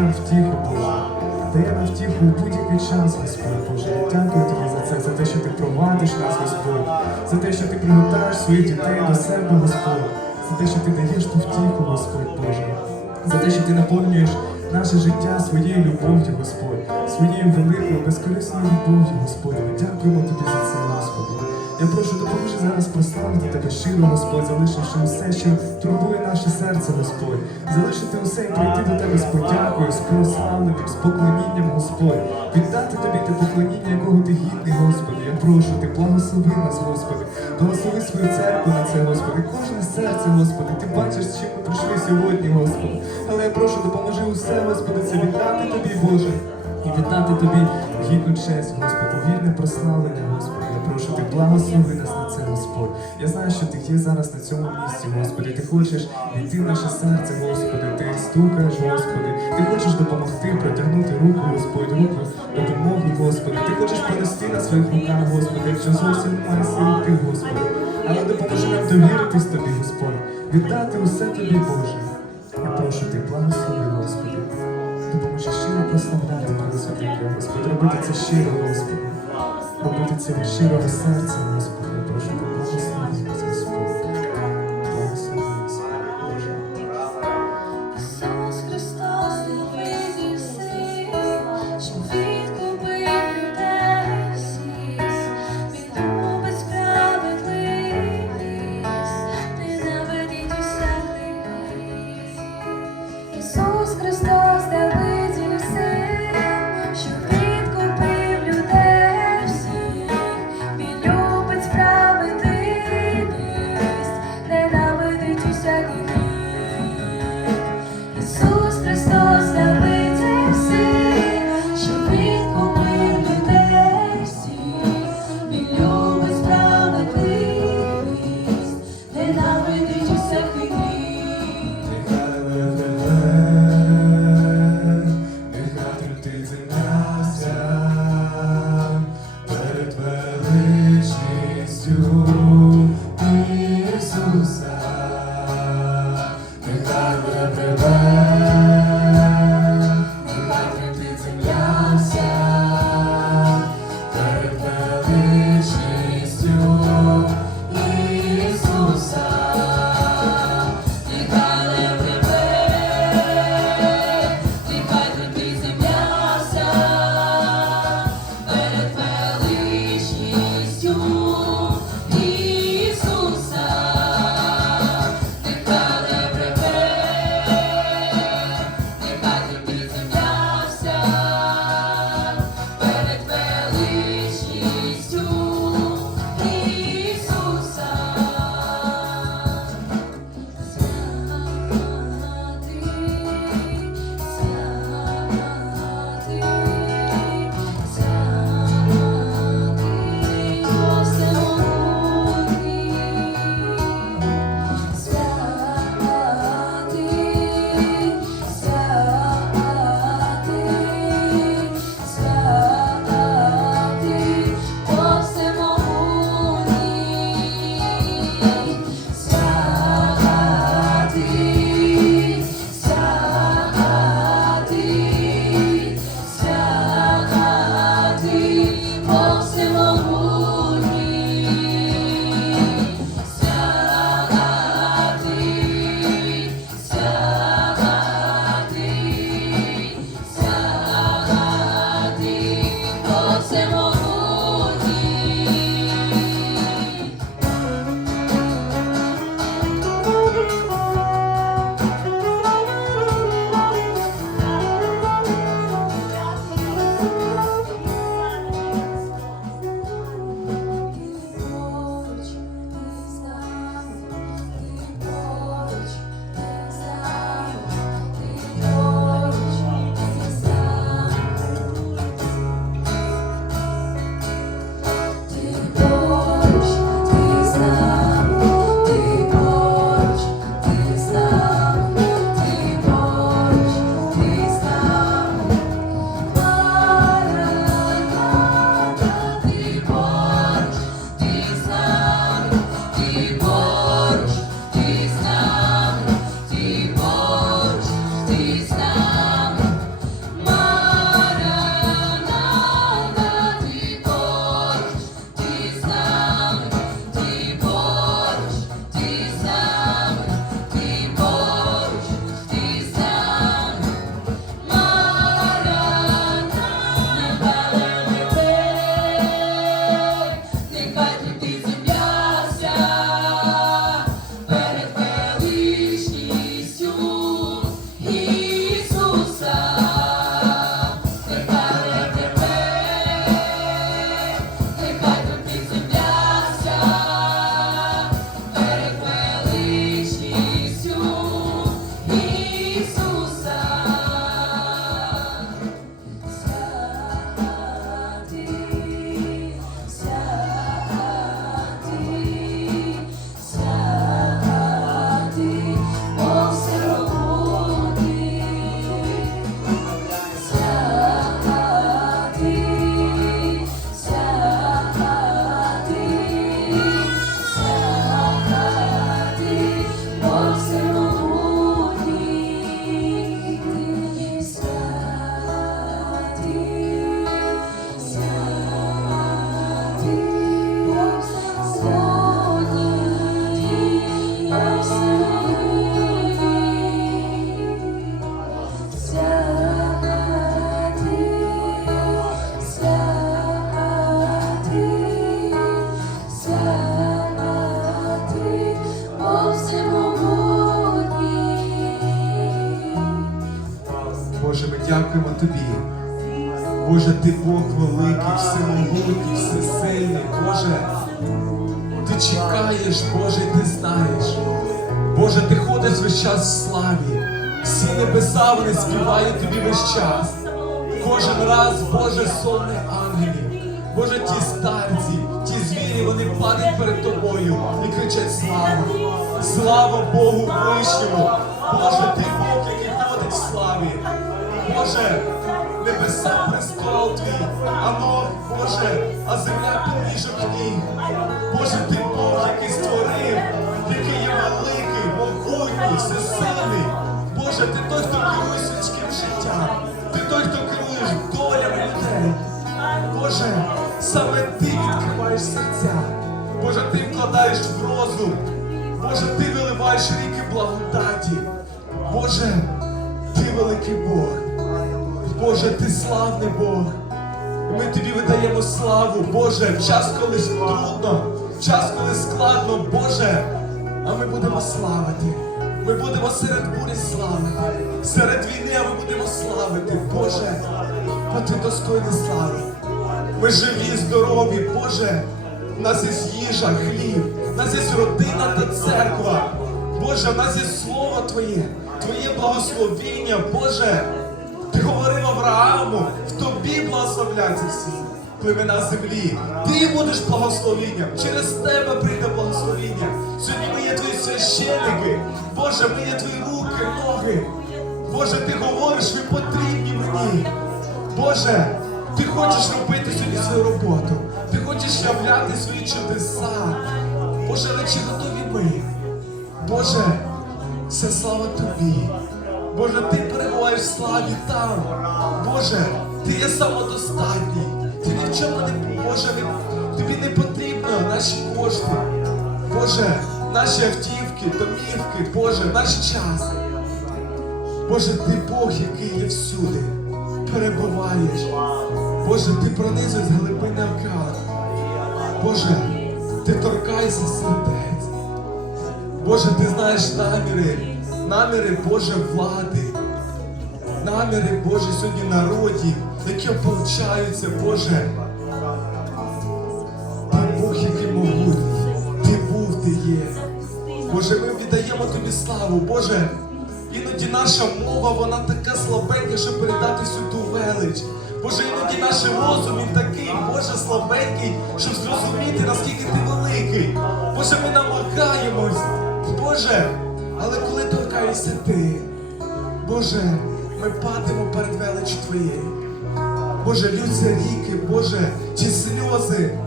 нам втіху, Боже, дає нам втіху будь-який час, Господь Боже. Дякую тобі за це, за те, що ти провадиш нас, Господь, за те, що ти приготаєш своїх дітей до себе, Господь, за те, що ти даєш ту втіху, Господь Боже, за те, що ти наповнюєш наше життя своєю любов'ю, Господь, своєю великою, безкорисною любов'ю, Господь. Дякуємо тобі за це, Господи. Я прошу, допоможи зараз прославити тебе щиро, Господь, залишивши усе, що турбує наше серце, Господь. Залишити усе і прийти до тебе з подякою, з прославленням, з поклонінням, Господь. Віддати тобі те поклоніння, якого ти гідний, Господи. Я прошу, ти благослови нас, Господи. Благослови свою церкву на це, Господи. Кожне серце, Господи. Ти бачиш, з чим ми прийшли сьогодні, Господи. Але я прошу, допоможи усе, Господи, це віддати тобі, Боже. І віддати тобі гідну честь, Господи, вільне прославлення, Господи. Прошу, ти благослови нас на це, Господь. Я знаю, що ти є зараз на цьому місці, Господи. Ти хочеш війти в наше серце, Господи. Ти стукаєш, Господи. Ти хочеш допомогти, протягнути руку, Господь, руку допомоги, Господи. Ти хочеш понести на своїх руках, Господи, якщо зовсім немає сил ти, Господи. Але допоможи нам довіритись тобі, Господь. Віддати усе тобі, Боже. Я прошу ти, благослови, Господи. Допоможи щиро прославляти ім'я, Господи, робити це щиро, Господи. shoot our senses. Bye. Бог великий, всемогутній, всесильний, Боже. Ти чекаєш, Боже, ти знаєш. Боже, ти ходиш весь час в славі. Всі небеса вони співають тобі весь час. Кожен раз, Боже, сонне ангелів. Боже, ті старці, ті звірі, вони падають перед тобою і кричать слава. Слава Богу Вищому! Боже, ти Бог, який ходить в славі. Боже, небеса престол твій, а ног, Боже, а земля під ніжок ніг. Боже, ти Бог, який створив, який є великий, могутній, всесильний. Боже, ти той, хто керує людським життям. Ти той, хто керуєш долями людей. Боже, саме ти відкриваєш серця. Боже, ти вкладаєш в розум. Боже, ти виливаєш ріки благодаті. Боже, ти великий Бог. Боже, ти славний Бог. Ми тобі видаємо славу, Боже, в час, коли трудно, в час, коли складно, Боже. А ми будемо славити. Ми будемо серед бурі славити. Серед війни, ми будемо славити, Боже. Бо ти достойний слави. Ми живі, здорові, Боже. У нас є їжа, хліб, у нас є родина та церква. Боже, в нас є слово Твоє, Твоє благословіння, Боже. Ти Аврааму, в тобі благословляться всі племена землі. Ти будеш благословінням. Через тебе прийде благословіння. Сьогодні ми є твої священники. Боже, ми є твої руки, ноги. Боже, ти говориш, ви потрібні мені. Боже, ти хочеш робити сьогодні свою роботу. Ти хочеш являти свої чудеса. Боже, чи готові ми? Боже, все слава тобі. Боже, ти перебуваєш в славі там. Боже, ти є самодостатній. Ти ні в чому не Боже, тобі не потрібно наші кошти. Боже, наші автівки, домівки, Боже, наш час. Боже, ти Бог, який є всюди. Перебуваєш. Боже, ти пронизуєш глибини океану. Боже, ти торкайся сердець. Боже, ти знаєш наміри, наміри Боже влади, наміри Боже сьогодні народів, які ополчаються, Боже. Ти Бог, який могутній, ти був, ти є. Боже, ми віддаємо тобі славу, Боже. Іноді наша мова, вона така слабенька, щоб передати всю ту велич. Боже, іноді наш розум він такий, Боже, слабенький, щоб зрозуміти, наскільки ти великий. Боже, ми намагаємось, Боже, але коли торкаєшся ти, Боже, ми падемо перед величі Твоєю. Боже, лються ріки, Боже, ті сльози.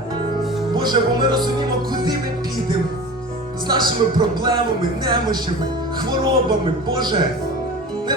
Боже, бо ми розуміємо, куди ми підемо з нашими проблемами, немощами, хворобами, Боже.